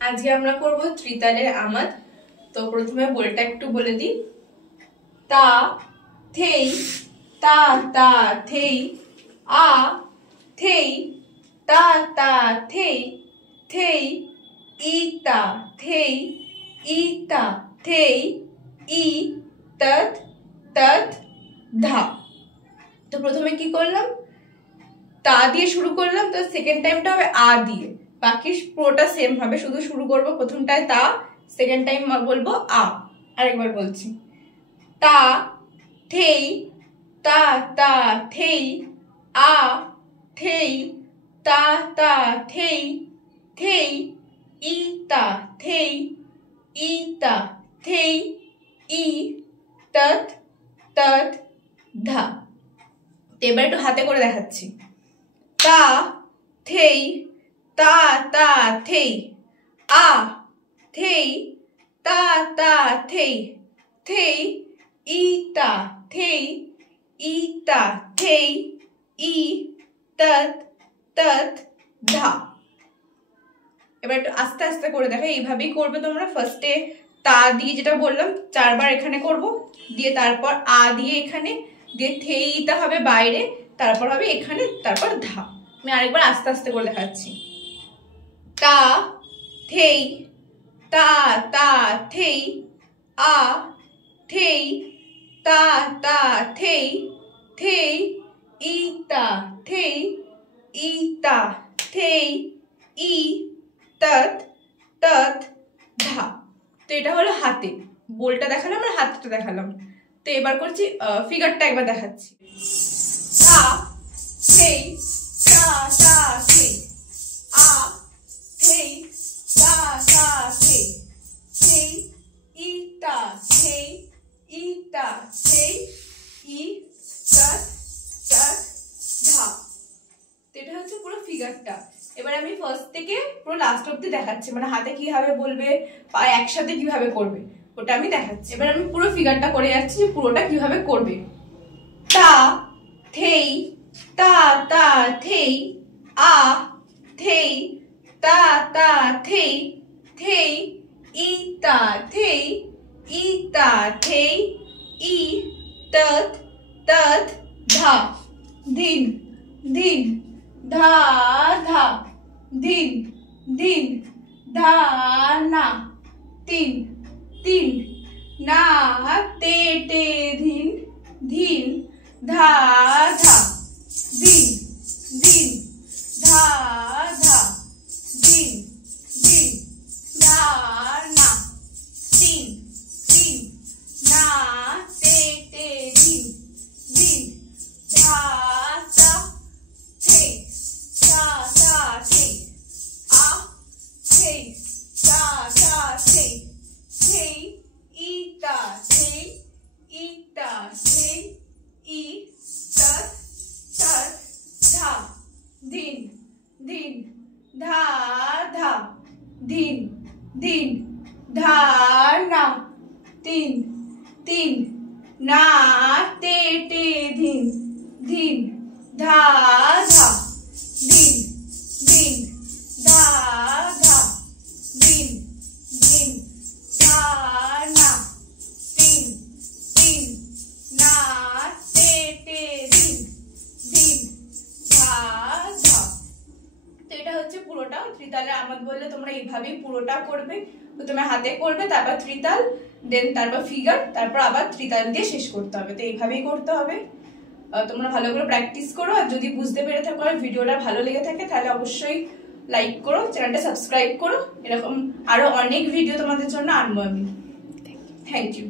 আজকে আমরা করব ত্রিতালের আমাদ। তো প্রথমে বলটা একটু বলে দিই। তা থেই তা তা থেই, আ থেই তা তা থেই, থেই ই তা থেই, ই তা থেই, ই তৎ তৎ ধা। তো প্রথমে কি করলাম, তা দিয়ে শুরু করলাম, তো সেকেন্ড টাইমটা হবে আ দিয়ে। বাকি পুরোটা সেম হবে, শুধু শুরু করব প্রথমটায় তা, সেকেন্ড টাইম বলবো আ। আরেকবার বলছি, তা থেই তা তা থেই, আ থেই তা তা থেই, থেই ই তা থেই, ই তা থেই, ই তৎ তৎ ধা। এবার একটু হাতে করে দেখাচ্ছি। তা থেই তা তা থেই, আ থেই তা তা থেই, থেই ই তা থেই, ই তা থেই, ই তৎ তৎ ধা। এবার একটু আস্তে আস্তে করে দেখো, এইভাবেই করবে তোমরা। ফার্স্টে তা দিয়ে যেটা বললাম 4 বার এখানে করব, দিয়ে তারপর আ দিয়ে এখানে, দিয়ে থেইটা হবে বাইরে, তারপর হবে এখানে, তারপর ধা। আমি আরেকবার আস্তে আস্তে করে দেখাচ্ছি। তা থেই তা তা থেই, আ থেই তা তা থেই, থেই ই তা থেই, ই তা থেই, ই তৎ তৎ ধা। তো এটা হলো হাতে, বোলটা দেখালাম আর হাতটা দেখালাম। তো এবার করছি ফিগারটা, একবার দেখাচ্ছি। তা থেই তা তা থেই, আ থেই তা তা থেই, থেই ই তা থেই, ই তা থেই, ই তৎ তৎ ধা। তো এটা হচ্ছে পুরো ফিগারটা। এবার আমি ফার্স্ট থেকে পুরো লাস্ট অব্দি দেখাচ্ছি, মানে হাতে কিভাবে বলবে, পা একসাথে কিভাবে করবে, ওটা আমি দেখাচ্ছি। এবার আমি পুরো ফিগারটা করে যাচ্ছি যে পুরোটা কিভাবে করবে। তা থেই তা তা থেই, আ থেই তা তা থেই, থেই ই তা থেই, ই তা থেই, ই তৎ তৎ ধা। ধিন ধিন ধা ধা, ধিন ধিন ধা না, তিন তিন না তে টে ধিন, ধিন ধা ধা, দিন দিন ধা ধা, দিন দিন ধা না, তিন তিন না তে টে ধিন, দিন ধা তা থেই তা তা থেই, আ থেই তা তা থেই, থেই ই তা থেই, ই তা থেই, ই তৎ তৎ ধা। ধিন ধিন ধা ধা, ধিন ধিন ধা না, তিন তিন না তে টে ধিন, ধিন ধা ধা, দিন দিন ধা ধা, দিন দিন ধা না, তিন তিন না তে টে ধিন, দিন ধা ধা। তো এটা হচ্ছে পুরোটা ত্রিতালে আমাদ বললে তোমরা এইভাবেই পুরোটা করবে। প্রথমে হাতে করবে, তারপর ত্রিতাল, দেন তারপর ফিগার, তারপর আবার ত্রিতাল দিয়ে শেষ করতে হবে। তো এইভাবেই করতে হবে। তোমরা ভালো করে প্র্যাকটিস করো। আর যদি বুঝতে পেরে থাকো আর ভিডিওটা ভালো লেগে থাকে তাহলে অবশ্যই লাইক করো, চ্যানেলটা সাবস্ক্রাইব করো। এরকম আরো অনেক ভিডিও তোমাদের জন্য আনবো আমি। Thank you.